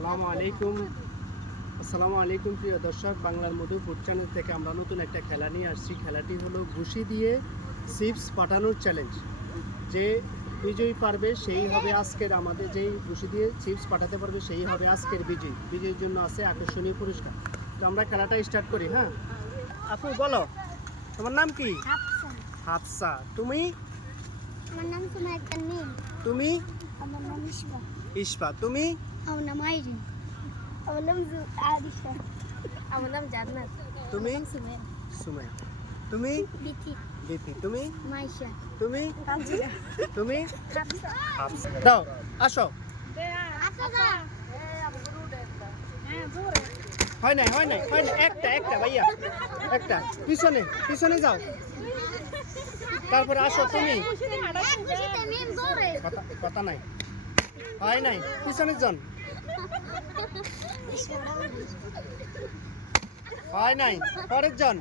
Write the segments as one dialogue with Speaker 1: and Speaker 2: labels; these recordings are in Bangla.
Speaker 1: আসসালামু আলাইকুম। আসসালামু আলাইকুম প্রিয় দর্শক বাংলার মধু ফুড চ্যানেল থেকে আমরা নতুন একটা খেলা নিয়ে আসছি। খেলাটি হলো ঘুষি দিয়ে চিপস পাঠানোর চ্যালেঞ্জ যে বিজয়ী পারবে সেই হবে আজকের আমাদের যেই ঘুষি দিয়ে চিপস পাঠাতে পারবে সেই হবে আজকের বিজয়ী। বিজয়ীর জন্য আছে আকর্ষণীয় পুরস্কার। তো আমরা খেলাটা স্টার্ট করি হ্যাঁ? আপু বলো। তোমার নাম কি?
Speaker 2: হাফসা।
Speaker 1: তুমি?
Speaker 2: আমার নাম তোমার
Speaker 1: তুমি? ইস্পা তুমি?
Speaker 2: আমার নাম আইরিন আমার নাম আদিশা আমার নাম জান্নাত
Speaker 1: তুমি সুমাইয়া তুমি
Speaker 2: বিথি
Speaker 1: বিথি তুমি
Speaker 2: মাইশা
Speaker 1: তুমি
Speaker 2: কাঞ্চিরা
Speaker 1: তুমি
Speaker 2: হাফসা
Speaker 1: দাও আসো হয় নাই হয় নাই হয় নাই একটা একটা ভাইয়া একটা পিছনে পিছনে যাও তারপরে আসো তুমি কথা কথা নাই হয় নাই পিছনে জন হয় নাই পরের জন।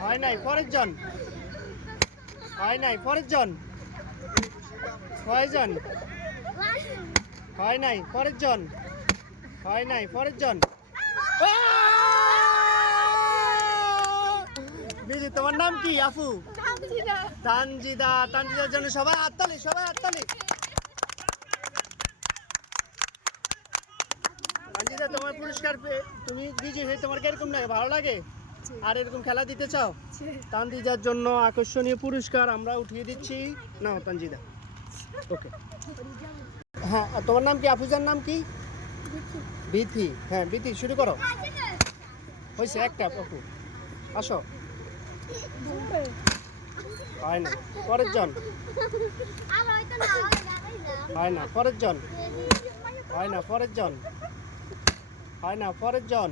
Speaker 1: হয় নাই পরের জন। হয় নাই পরের জন। কয়জন? হয় নাই পরের জন। হয় নাই পরের জন। দিদি তোমার নাম কি আফু? তানজিদা তানজিদার জন্য সবাই হাততালি সবাই হাততালি। তানজিদা তোমার পুরস্কার পেয়ে তুমি বিজয়ী হয়ে তোমার কীরকম লাগে? ভালো লাগে? আর এরকম খেলা দিতে চাও? তানজিদার জন্য আকর্ষণীয় পুরস্কার আমরা উঠিয়ে দিচ্ছি। নাও তানজিদা ওকে হ্যাঁ তোমার নাম কি? আফুজার নাম কি? বিথি। হ্যাঁ বিথি শুরু করো। হয়েছে একটা আপু আসো। হয় না। পরের জন। হয় না পরের জন। হয় না পরের জন। হয় না পরের জন।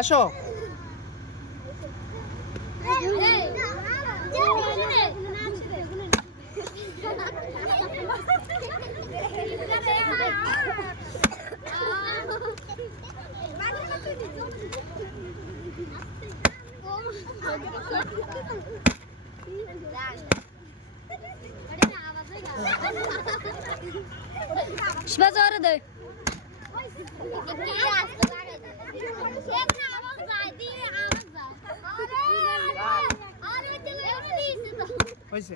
Speaker 1: আসো।
Speaker 2: শিবা জোরে দে
Speaker 1: হয়েছে